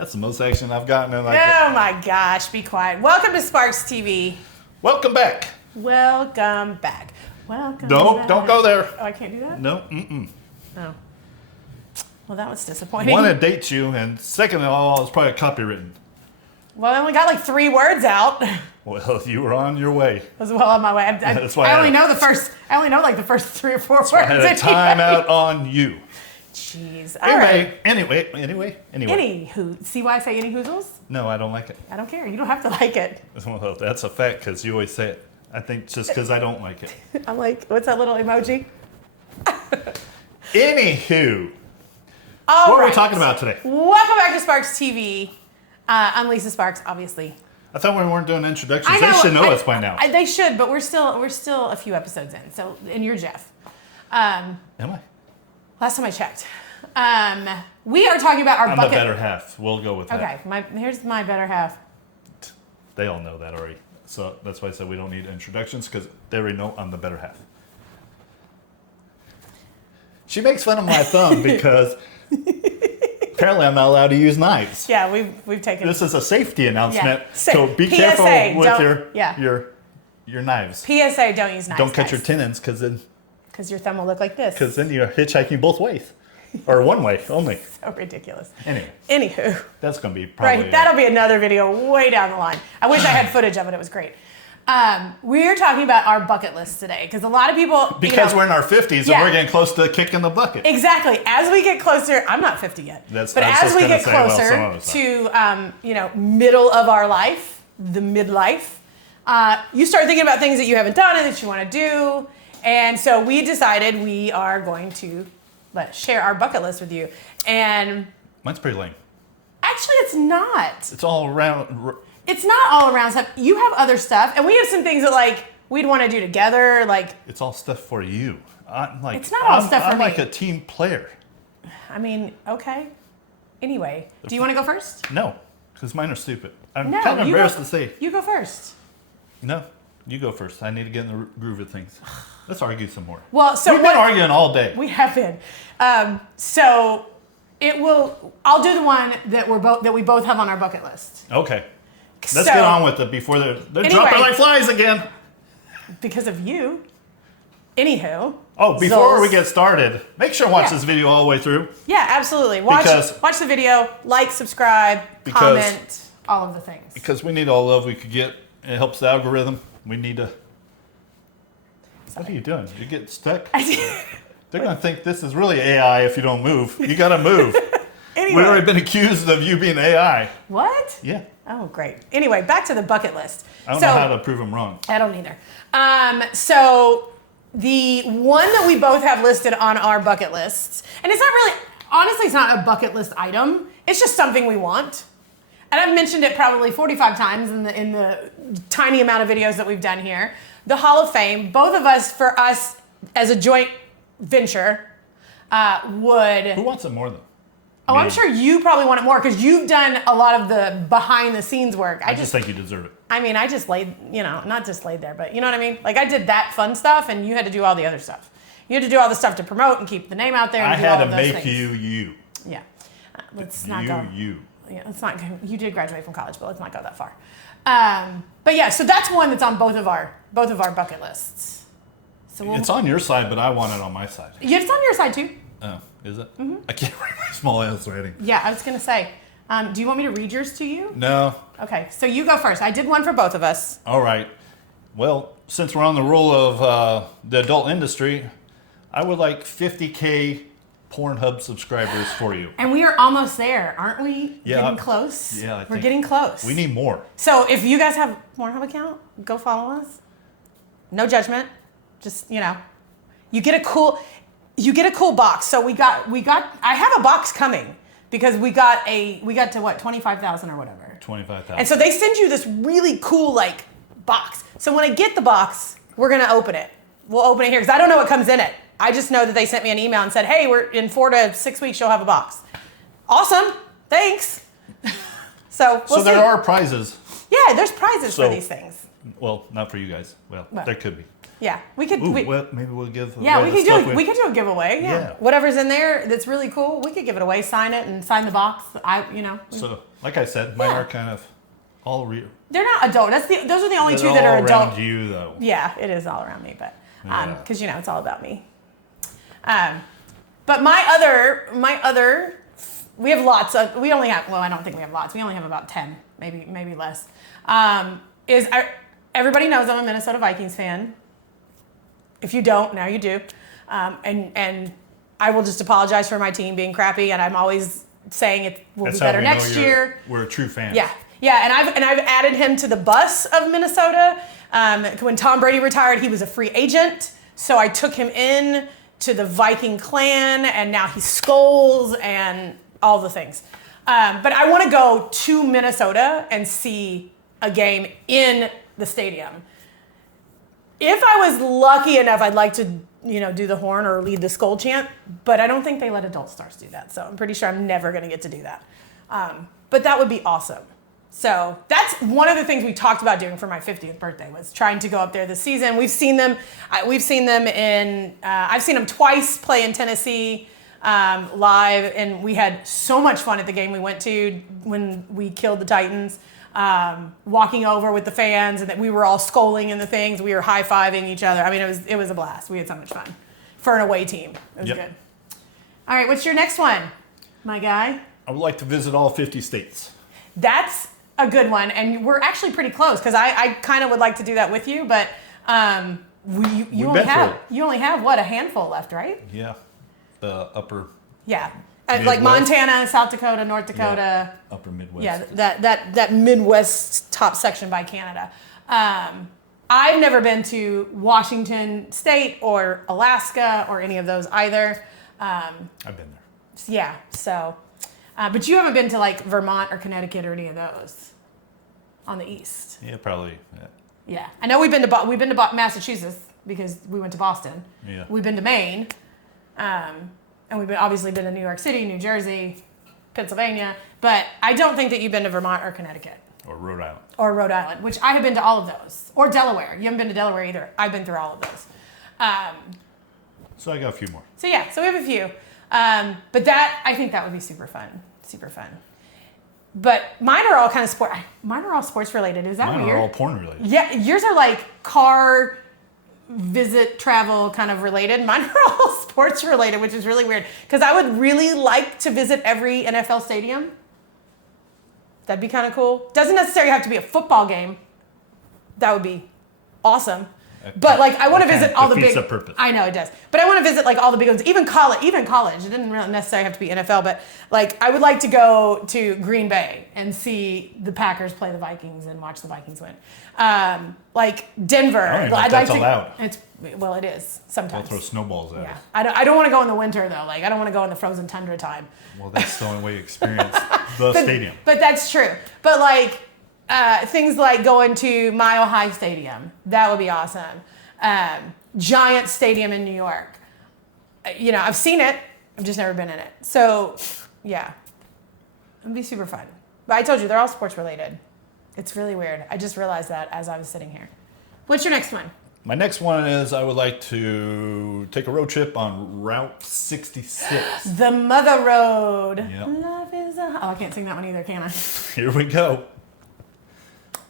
That's the most action I've gotten in Oh my gosh, be quiet. Welcome to Sparxxx TV. Welcome back. Welcome back. Welcome Don't go there. Oh, I can't do that? No, Oh. Well, that was disappointing. One, it dates you, and second of all, it's probably copywritten. Well, I only got like 3 words out. Well, you were on your way. I was well on my way. That's why I only know the first 3 or 4 words. I had a timeout on you. Jeez. All right. Anyway. Anywho, see why I say any hoozles? No, I don't like it. I don't care. You don't have to like it. Well, that's a fact because you always say it. I think just because I don't like it. I'm like, what's that little emoji? Anywho, All what right. are we talking about today? Welcome back to Sparxxx TV. I'm Lisa Sparxxx, obviously. I thought we weren't doing introductions. I know, They should know us by now. They should, but we're still a few episodes in. So, and you're Jeff. Am I? Last time I checked. We are talking about our I'm bucket. the better half. We'll go with that. Okay, here's my better half. They all know that already. So that's why I said we don't need introductions because they already know I'm the better half. She makes fun of my thumb because apparently I'm not allowed to use knives. Yeah, we've taken. This is a safety announcement, Yeah. so be PSA, careful with don't- your knives. PSA, don't use knives. Don't cut your tendons because your thumb will look like this. then you're hitchhiking both ways. Or one way only. So ridiculous. Anyway. Anywho. That's going to be probably... Right, that'll be another video way down the line. I wish I had footage of it. It was great. We're talking about our bucket list today because a lot of people... Because we're in our 50s Yeah. and we're getting close to kicking the bucket. Exactly. As we get closer... I'm not 50 yet. But as we get closer to, middle of our life, the midlife, you start thinking about things that you haven't done and that you want to do. And so we decided we are going to share our bucket list with you. And Mine's pretty lame. actually, it's not. It's all around... It's not all around stuff. You have other stuff, and we have some things that we'd want to do together. It's all stuff for you. It's not all stuff for I'm me. like a team player. I mean, okay. Anyway, do you want to go first? No, because mine are stupid. I'm No, kind of you embarrassed go- to say. You go first. No, you go first. I need to get in the groove of things. Let's argue some more. Well, so We've been arguing all day. We have been. So I'll do the one that we both have on our bucket list. Okay. Let's get on with it before they're dropping like flies again. Because of you. Anywho. Oh, before we get started, make sure to watch this video all the way through. Yeah, absolutely. Watch the video, subscribe, comment, all of the things. Because we need all the love we could get. It helps the algorithm. We need to... What are you doing? You get stuck? They're going to think this is really AI if you don't move. You got to move. Anyway. We've already been accused of you being AI. What? Yeah. Oh, great. Anyway, back to the bucket list. I don't know how to prove them wrong. I don't either. So the one that we both have listed on our bucket lists, and it's not really, honestly, it's not a bucket list item. It's just something we want. And I've mentioned it probably 45 times in the tiny amount of videos that we've done here. The Hall of Fame, both of us, for us as a joint venture, would... Who wants it more, though? Oh, I'm sure you probably want it more because you've done a lot of the behind the scenes work. I just think you deserve it. I mean, I just laid, not just laid there, but you know what I mean? I did that fun stuff and you had to do all the other stuff. You had to do all the stuff to promote and keep the name out there and I do all had of to those make things. you. Yeah. Let's not go. Yeah, let's not go. You did graduate from college, but let's not go that far. But yeah, so that's one that's on both of our bucket lists. So It's on your side, but I want it on my side. Yeah, it's on your side too. Oh, is it? Mm-hmm. I can't read my small ass writing. Yeah, I was going to say, do you want me to read yours to you? No. Okay, so you go first. I did one for both of us. All right. Well, since we're on the roll of the adult industry, I would like 50K Pornhub subscribers for you. And we are almost there, aren't we? Yeah. Getting close? Yeah, We're getting close. We need more. So if you guys have a Pornhub account, go follow us. No judgment. Just, you get a cool box. So I have a box coming because we got to what, 25,000 or whatever. 25,000. And so they send you this really cool box. So when I get the box, we're going to open it. We'll open it here because I don't know what comes in it. I just know that they sent me an email and said, hey, we're in 4 to 6 weeks, you'll have a box. Awesome. Thanks. So we'll see. There are prizes. Yeah, there's prizes for these things. Well, not for you guys. Well, there could be. Yeah, we could. Ooh, well, maybe we'll give. Yeah, we away could the do. stuff We could do a giveaway. Yeah. Whatever's in there that's really cool, we could give it away. Sign it and sign the box. So, like I said, mine are kind of all real. They're not adult. Those are the only two They're that are all adult. around you, though. Yeah, it is all around me, but because Yeah. it's all about me. But my other, we have lots of. We only have. Well, I don't think we have lots. We only have about 10, maybe less. Everybody knows I'm a Minnesota Vikings fan. If you don't, now you do. And I will just apologize for my team being crappy, and I'm always saying it will That's be better how we know next year. We're a true fan. Yeah, and I've added him to the bus of Minnesota. When Tom Brady retired, he was a free agent, so I took him in to the Viking clan, and now he skulls and all the things. But I want to go to Minnesota and see a game in the stadium. If I was lucky enough, I'd like to, do the horn or lead the skull chant, but I don't think they let adult stars do that. So I'm pretty sure I'm never going to get to do that. But that would be awesome. So that's one of the things we talked about doing for my 50th birthday was trying to go up there this season. I've seen them twice play in Tennessee live, and we had so much fun at the game we went to when we killed the Titans. Walking over with the fans, and that we were all scolding in the things. We were high-fiving each other. I mean, it was a blast. We had so much fun for an away team. It was good. All right, what's your next one, my guy? I would like to visit all 50 states. That's a good one, and we're actually pretty close because I kind of would like to do that with you, but you only have what, a handful left, right? Yeah, the upper. Yeah. Like Montana, South Dakota, North Dakota. Yeah, upper Midwest. Yeah, that Midwest top section by Canada. I've never been to Washington State or Alaska or any of those either. I've been there. Yeah, so. But you haven't been to like Vermont or Connecticut or any of those on the east. Yeah, probably. Yeah, I know we've been to Massachusetts because we went to Boston. Yeah. We've been to Maine. And we've obviously been to New York City, New Jersey, Pennsylvania, but I don't think that you've been to Vermont or Connecticut. Or Rhode Island. Or Rhode Island, which I have been to all of those. Or Delaware. You haven't been to Delaware either. I've been through all of those. So I got a few more. So we have a few. But I think that would be super fun. Super fun. But mine are all kind of sports related. Is that Mine weird? are all porn related. Yeah, yours are like car visit travel kind of related. Mine are all sports related, which is really weird because I would really like to visit every NFL stadium. That'd be kind of cool. Doesn't necessarily have to be a football game. That would be awesome. But like I want to visit all the big. Defeats the purpose. I know it does, but I want to visit like all the big ones, even college. It didn't really necessarily have to be NFL, but like I would like to go to Green Bay and see the Packers play the Vikings and watch the Vikings win. Like Denver. I don't even know if I'd that's like to. allowed. It is sometimes. They'll throw snowballs at Yeah, us. I don't want to go in the winter though. Like I don't want to go in the frozen tundra time. Well, that's the only way you experience the stadium. But that's true. But like things like going to Mile High Stadium, that would be awesome. Giant Stadium in New York. I've seen it. I've just never been in it. So, yeah, it'd be super fun. But I told you, they're all sports related. It's really weird. I just realized that as I was sitting here. What's your next one? My next one is I would like to take a road trip on Route 66. The Mother Road. Yep. Love is I can't sing that one either, can I? Here we go.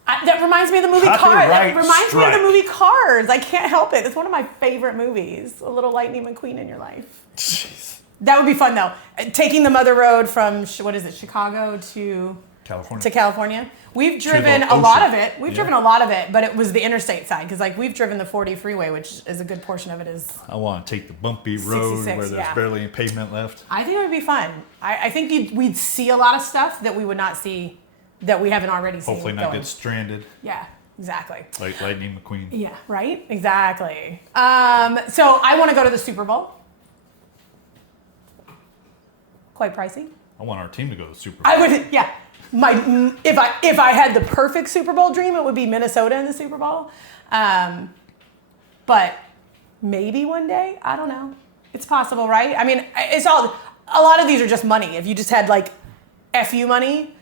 That reminds me of the movie Cars. Copyright That reminds me of the strike. movie Cars. I can't help it. It's one of my favorite movies. A little Lightning McQueen in your life. Jeez. That would be fun though. Taking the Mother Road from Chicago to California. We've driven a lot of it. We've driven a lot of it, but it was the interstate side because like we've driven the 40 freeway, which is a good portion of it is. I want to take the bumpy road where there's barely any pavement left. I think it would be fun. I think we'd see a lot of stuff that we would not see that we haven't already seen. Hopefully not get stranded. Yeah, exactly. Like Lightning McQueen. Yeah, right? Exactly. So I want to go to the Super Bowl. Quite pricey. I want our team to go to the Super Bowl. I would, yeah. If I had the perfect Super Bowl dream, it would be Minnesota in the Super Bowl. But maybe one day, I don't know. It's possible, right? I mean, a lot of these are just money. If you just had like FU money,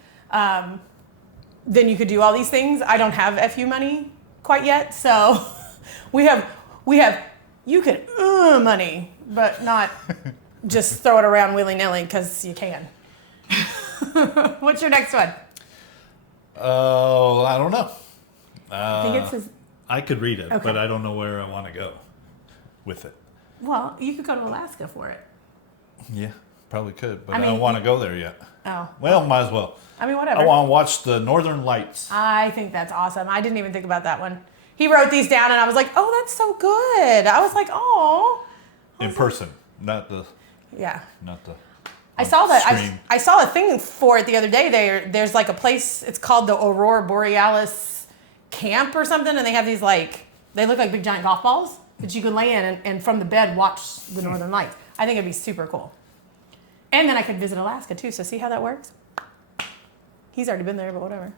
then you could do all these things. I don't have FU money quite yet, so we have you can money, but not just throw it around willy-nilly because you can. What's your next one? Oh, I don't know. I think it's his... I could read it, Okay. but I don't know where I want to go with it. Well, you could go to Alaska for it. Yeah, probably could, but I I mean, don't want to go there yet. Oh. Well, might as well. I mean, whatever. I want to watch the Northern Lights. I think that's awesome. I didn't even think about that one. He wrote these down, and I was like, oh, that's so good. I was like, oh. In person, not the... Yeah. Not the... I saw that. Stream. I saw a thing for it the other day. There's like a place, it's called the Aurora Borealis Camp or something, and they have these like, they look like big giant golf balls that you can lay in and from the bed watch the Northern Lights. I think it'd be super cool. And then I could visit Alaska too, so see how that works? He's already been there, but whatever.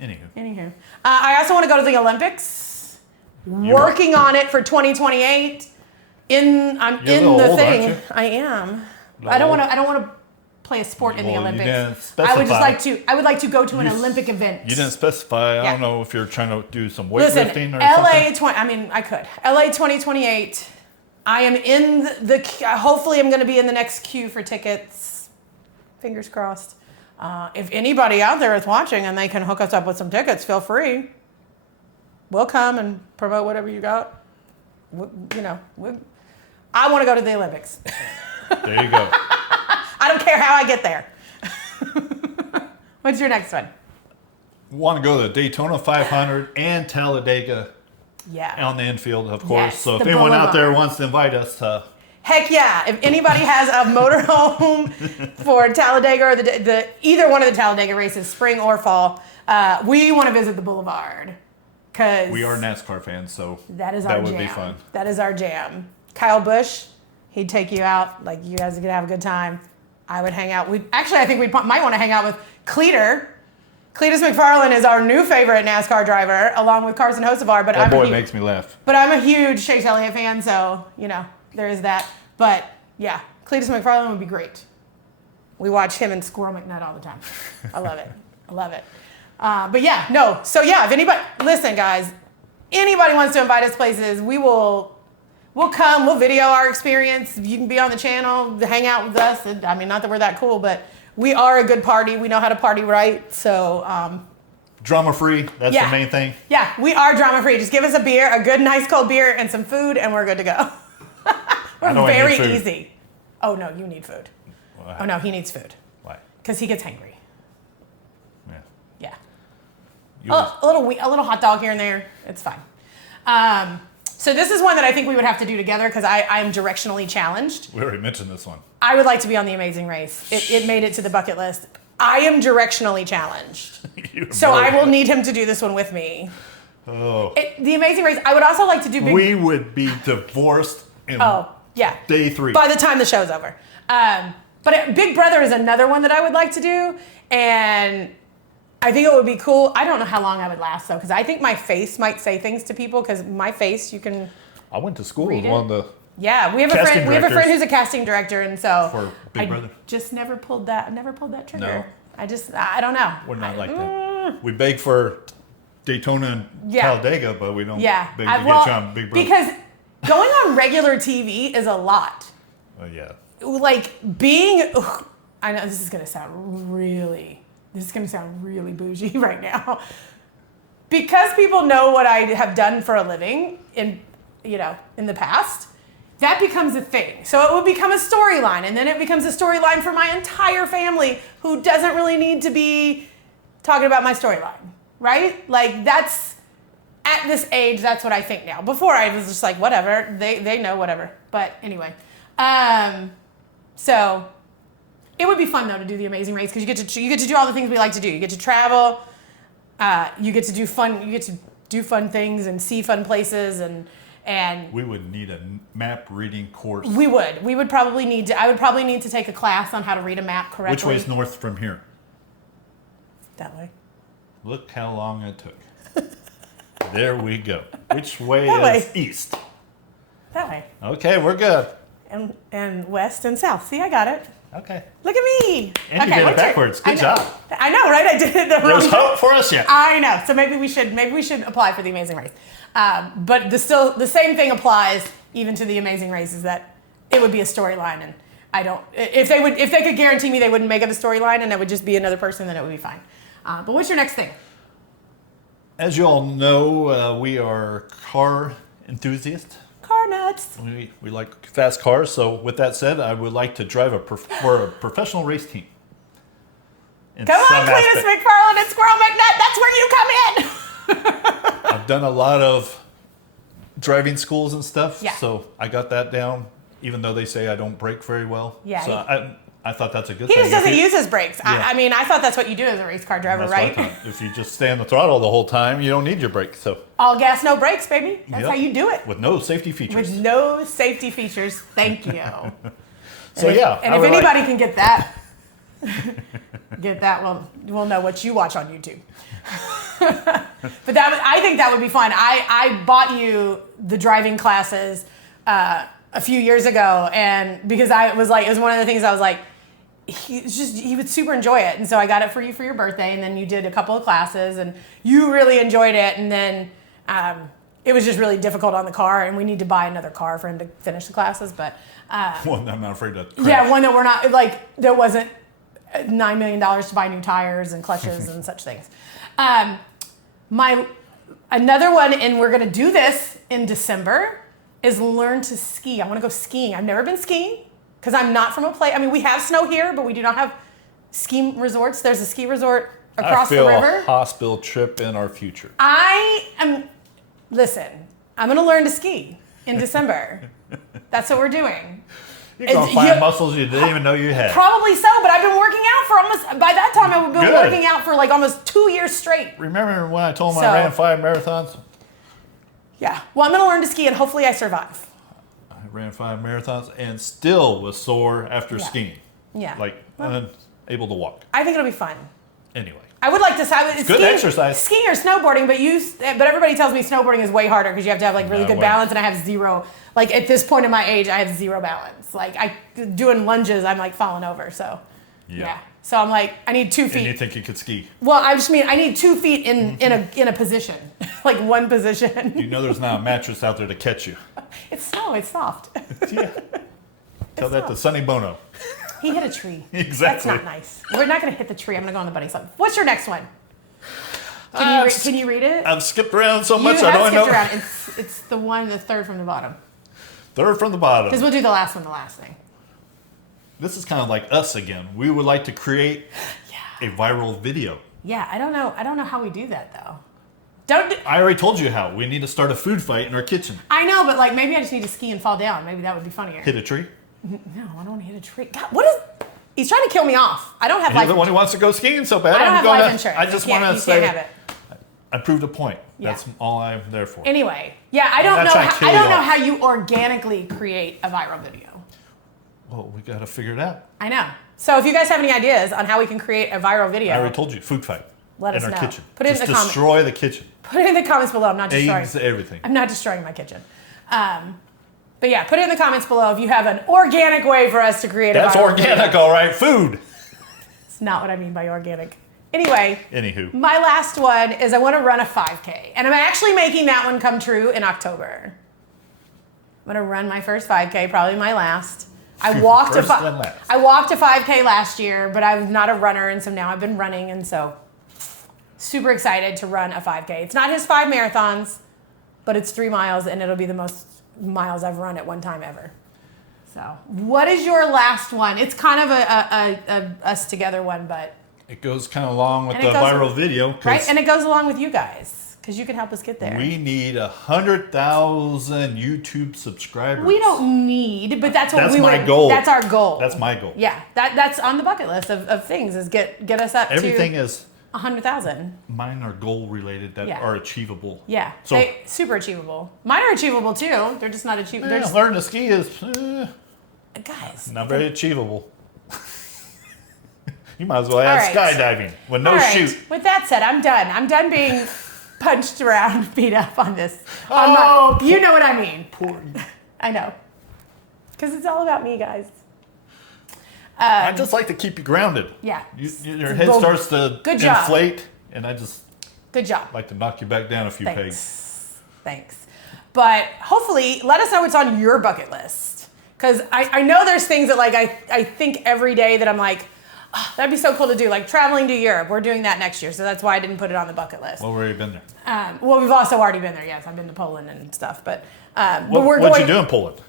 Anywho. I also want to go to the Olympics. Working on it for 2028. I'm You're in a little the old, thing. aren't you? I am. No. I don't want to play a sport in the Well, you Olympics. didn't I would just specify. I would like to go to an Olympic event. You didn't specify. I Yeah. don't know if you're trying to do some Listen, weightlifting or LA something. I could. LA 2028. I am in the hopefully I'm going to be in the next queue for tickets. Fingers crossed. If anybody out there is watching and they can hook us up with some tickets, feel free. We'll come and promote whatever you got. I want to go to the Olympics. There you go. I don't care how I get there. What's your next one? Want to go to the Daytona 500 and Talladega Yeah. on the infield, of course. Yes, So if the anyone out there Boulevard. wants to invite us to... Heck yeah! If anybody has a motorhome for Talladega or the either one of the Talladega races, spring or fall, we want to visit the Boulevard because We are NASCAR fans, so that is our would jam. be fun. That is our jam. Kyle Busch, he'd take you out. Like you guys could have a good time. I would hang out. I think we might want to hang out with Cletus McFarland is our new favorite NASCAR driver, along with Carson Hocevar. But That boy makes me laugh. But I'm a huge Chase Elliott fan, so there is that. But yeah, Cletus McFarland would be great. We watch him and Squirrel McNutt all the time. I love it. But yeah, no. So yeah, if anybody, listen, guys, anybody wants to invite us places, we'll come. We'll video our experience. You can be on the channel, hang out with us. I mean, not that we're that cool, but we are a good party. We know how to party right. So Drama free, that's Yeah. the main thing. yeah, we are drama free. Just give us a beer, a good, nice cold beer, and some food, and we're good to go. I know We're I very need food. easy. Oh no, you need food. Why? Oh no, he needs food Why? because he gets hangry. Yeah. Yeah. You A little hot dog here and there. It's fine. So this is one that I think we would have to do together because I am directionally challenged. we already mentioned this one. I would like to be on the Amazing Race. It made it to the bucket list. I am directionally challenged. So I will need him to do this one with me. Oh. The Amazing Race. I would also like to do We would be divorced in yeah. day 3. By the time the show's over. But Big Brother is another one that I would like to do. And I think it would be cool. I don't know how long I would last, though, because I think my face might say things to people, because my face, you can... I went to school Read with it? one of the... Yeah, we have a Casting friend. We have a friend directors. who's a casting director, and so For Big Brother? just never pulled that trigger. No. I don't know. We're not like that. We beg for Daytona and Yeah. Talladega, but we don't Yeah, beg to get you on Big Brother. because going on regular TV is a lot. Yeah. Like being, I know this is gonna sound really bougie right now, because people know what I have done for a living in the past. That becomes a thing. So it would become a storyline, and then it becomes a storyline for my entire family who doesn't really need to be talking about my storyline, right? Like that's, at this age, that's what I think now. Before I was just like, whatever, they know whatever. But anyway, so it would be fun though to do the Amazing Race, because you get to do all the things we like to do. You get to travel, you get to do fun things and see fun places, and We would need a map reading course. we would probably need to. I would probably need to take a class on how to read a map correctly. Which way is north from here? That way. Look how long it took. There we go. Which way That way. is east? That way. Okay, we're good. And west and south. See, I got it. Okay. Look at me. And you did it what's your- backwards. I Good know. job. I know, right? I did it the wrong There's hope for us yet. I know. So maybe we should apply for the Amazing Race. But the same thing applies even to the Amazing Races, that it would be a storyline, and if they could guarantee me they wouldn't make it a storyline and it would just be another person, then it would be fine. But what's your next thing? As you all know, we are car enthusiasts. Car nuts. We like fast cars. So with that said, I would like to drive for a professional race team. Come on, Cletus McFarland and Squirrel McNutt. That's where you come in. I've done a lot of driving schools and stuff. Yeah. So I got that down, even though they say I don't brake very well. Yeah. So I thought that's a good He thing. just doesn't use his brakes. Yeah. I mean, I thought that's what you do as a race car driver, That's right? what I thought. If you just stay on the throttle the whole time, you don't need your brakes. So All gas, no brakes, baby. That's Yep. how you do it. With no safety features. With no safety features. Thank you. So and yeah. And if anybody can get that, well, we'll know what you watch on YouTube. But I think that would be fun. I bought you the driving classes a few years ago, and because it was one of the things I was like, he would super enjoy it, and so I got it for you for your birthday, and then you did a couple of classes, and you really enjoyed it, and then it was just really difficult on the car, and we need to buy another car for him to finish the classes, but one I'm not afraid to crash. yeah, one that we're not there wasn't $9 million to buy new tires and clutches and such things. Another one, and we're gonna do this in December, is learn to ski. I want to go skiing. I've never been skiing because I'm not from a place. I mean, we have snow here, but we do not have ski resorts. There's a ski resort across the river. I feel a hospital trip in our future. Listen, I'm going to learn to ski in December. That's what we're doing. You're going to find muscles you didn't even know you had. Probably so, but I've been working out for by that time I've been working out for like almost 2 years straight. Remember when I told him I ran 5 marathons? Yeah. Well, I'm going to learn to ski, and hopefully I survive. I ran 5 marathons and still was sore after skiing. Yeah. Like, unable to walk. I think it'll be fun. Anyway. I would like to say good exercise. Skiing or snowboarding, but everybody tells me snowboarding is way harder because you have to have like really good balance, and I have zero. Like at this point in my age, I have zero balance. Like doing lunges, I'm like falling over. So yeah. So I'm like, I need 2 feet. And you think you could ski? Well, I just mean I need 2 feet in a position, like one position. You know, there's not a mattress out there to catch you. It's snow. It's soft. Yeah. Tell that to Sonny Bono. He hit a tree. Exactly. That's not nice. We're not going to hit the tree. I'm going to go on the bunny slope. What's your next one? Can you read it? I've skipped around so much. You have skipped know. Around. It's the third from the bottom. Third from the bottom. Because we'll do the last one, the last thing. This is kind of like us again. We would like to create a viral video. Yeah, I don't know how we do that though. I already told you how. We need to start a food fight in our kitchen. I know, but like maybe I just need to ski and fall down. Maybe that would be funnier. Hit a tree? No, I don't want to hit a tree. God, what is? He's trying to kill me off. I don't have life. He's the one who wants to go skiing so bad. I don't have life insurance. I just want to say. You can't have it. I proved a point. Yeah. That's all I'm there for. Anyway, yeah, I don't know how you organically create a viral video. Well, we got to figure it out. I know. So if you guys have any ideas on how we can create a viral video, I already told you, food fight. Let us know. In our kitchen. Put it in the comments. Destroy the kitchen. Put it in the comments below. I'm not destroying. Eggs, everything. I'm not destroying my kitchen. But yeah, put it in the comments below if you have an organic way for us to create a viral video. That's organic, all right. Food. It's not what I mean by organic. Anyway, Anywho, my last one is I want to run a 5K. And I'm actually making that one come true in October. I'm going to run my first 5K, probably my last. I walked a 5K last year, but I was not a runner, and so now I've been running, and so super excited to run a 5K. It's not his 5 marathons, but it's 3 miles, and it'll be the most miles I've run at one time ever. So what is your last one? It's kind of a us together one, but it goes kind of along with the viral video. Right, and it goes along with you guys, because you can help us get there. We need 100,000 YouTube subscribers. We don't need, but that's my goal. That's our goal. That's my goal. Yeah, that's on the bucket list of things, is get us up Everything to is 100,000. Mine are goal related that are achievable. Yeah, so super achievable. Mine are achievable too. They're just not achievable. Learning to ski is guys, not very achievable. You might as well add skydiving with no chute. With that said, I'm done. I'm done being punched around, beat up on this. You know what I mean. I know. Because it's all about me, guys. I just like to keep you grounded. Yeah. Your head starts to inflate, and I just good job. like to knock you back down a few pegs. Thanks. But hopefully, let us know what's on your bucket list. Because I know there's things that like I think every day that I'm like, oh, that'd be so cool to do. Like traveling to Europe. We're doing that next year. So that's why I didn't put it on the bucket list. Well, we've already been there. Well, we've also already been there. Yes, I've been to Poland and stuff. But What'd you do in Poland?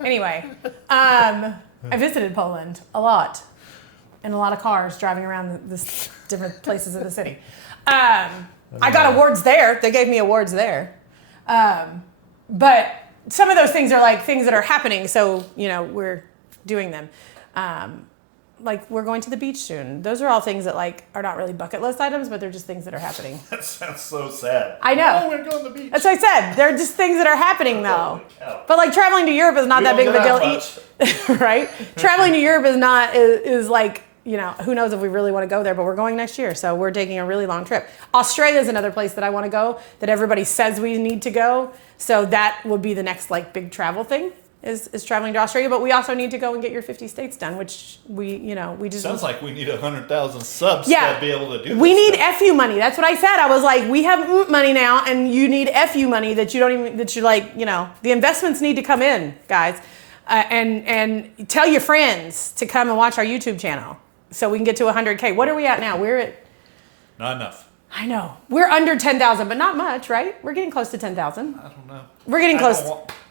Anyway, I visited Poland a lot. In a lot of cars driving around this different places in the city. I got awards there. They gave me awards there. But some of those things are like things that are happening. So, we're doing them. Like we're going to the beach soon. Those are all things that like are not really bucket list items, but they're just things that are happening. That sounds so sad. I know. Oh, we're going to the beach. That's what I said. They're just things that are happening though. But like traveling to Europe is not that big of a deal. Right? Traveling to Europe is like, who knows if we really want to go there, but we're going next year. So we're taking a really long trip. Australia is another place that I want to go that everybody says we need to go. So that would be the next like big travel thing is traveling to Australia. But we also need to go and get your 50 states done, which we just... Sounds like we need 100,000 subs to be able to do this. We need FU money. That's what I said. I was like, we have money now and you need FU money that you're like, the investments need to come in, guys. And tell your friends to come and watch our YouTube channel. So we can get to 100K. What are we at now? We're at... Not enough. I know. We're under 10,000, but not much, right? We're getting close to 10,000. I don't know. We're getting close.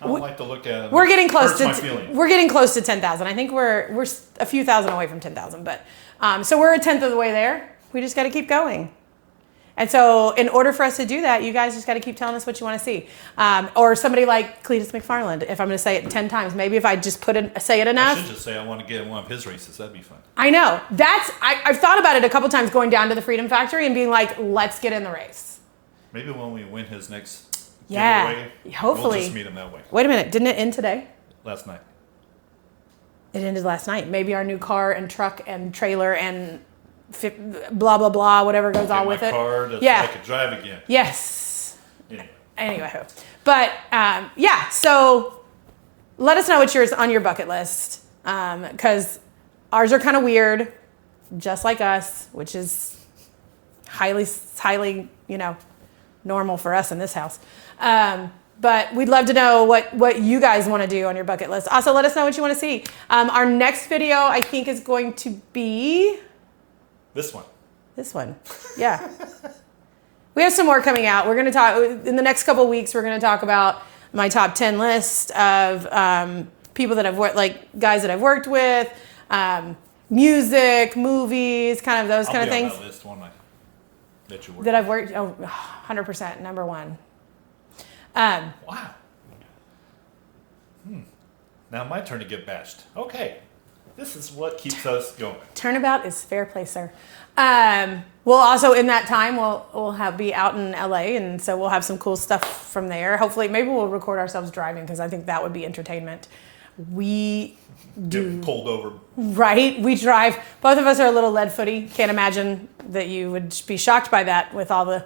I don't like to look at it. We're getting close Hurts my feelings. We're getting close to 10,000. I think we're a few thousand away from 10,000, but so we're a tenth of the way there. We just got to keep going. And so in order for us to do that, you guys just got to keep telling us what you want to see. Or somebody like Cletus McFarland, if I'm going to say it 10 times, maybe if I just say it enough. I should just say I want to get in one of his races. That'd be fun. I know. I've thought about it a couple times going down to the Freedom Factory and being like, let's get in the race. Maybe when we win his next giveaway, hopefully. We'll just meet him that way. Wait a minute. Didn't it end today? Last night. It ended last night. Maybe our new car and truck and trailer and blah, blah, blah, whatever goes on with it. Car that I could drive again. Yes. Anyway. But, so let us know what's yours on your bucket list. Because ours are kind of weird, just like us, which is highly, normal for us in this house. But we'd love to know what you guys want to do on your bucket list. Also, let us know what you want to see. Our next video, I think, is going to be... This one. Yeah. We have some more coming out. We're going to talk, in the next couple of weeks, we're going to talk about my top 10 list of people that I've worked, like guys that I've worked with, music, movies, kind of those kind of things. On that list, one that you worked that I've worked, 100%, number one. Wow. Now my turn to get bashed. Okay. This is what keeps us going. Turnabout is fair play, sir. We'll also, in that time, we'll be out in LA, and so we'll have some cool stuff from there. Hopefully, maybe we'll record ourselves driving, because I think that would be entertainment. We do. Getting pulled over. Right? We drive. Both of us are a little lead footy. Can't imagine that you would be shocked by that with all the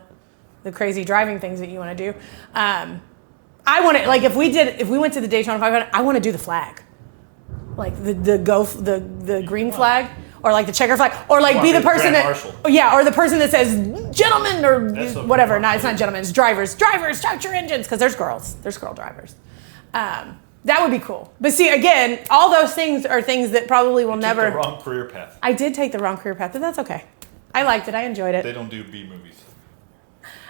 crazy driving things that you want to do. I want to, like, if we went to the Daytona 500, I want to do the flag. Like the green flag, or like the checker flag, or like be the person or the person that says gentlemen or whatever. No, it's not gentlemen, it's drivers, start your engines, because there's girl drivers. That would be cool. But see, again, all those things are things that probably will never. Took the wrong career path. I did take the wrong career path, but that's okay. I liked it. I enjoyed it. They don't do B movies.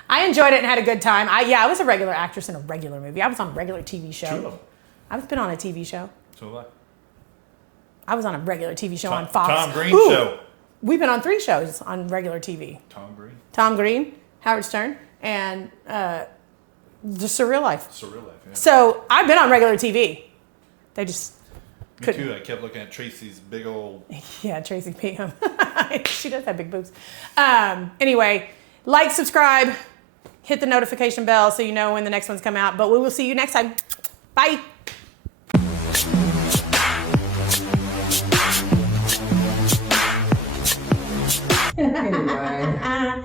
I enjoyed it and had a good time. I was a regular actress in a regular movie. I was on a regular TV show. True. I've been on a TV show. So what? I was on a regular TV show on Fox. Tom Green show. We've been on 3 shows on regular TV. Tom Green, Howard Stern, and just Surreal Life. Yeah. So I've been on regular TV. They just Me too. I kept looking at Tracy's big old... Yeah, Tracy P.M. She does have big boobs. Anyway, like, subscribe, hit the notification bell so you know when the next ones come out. But we will see you next time. Bye. Anyway.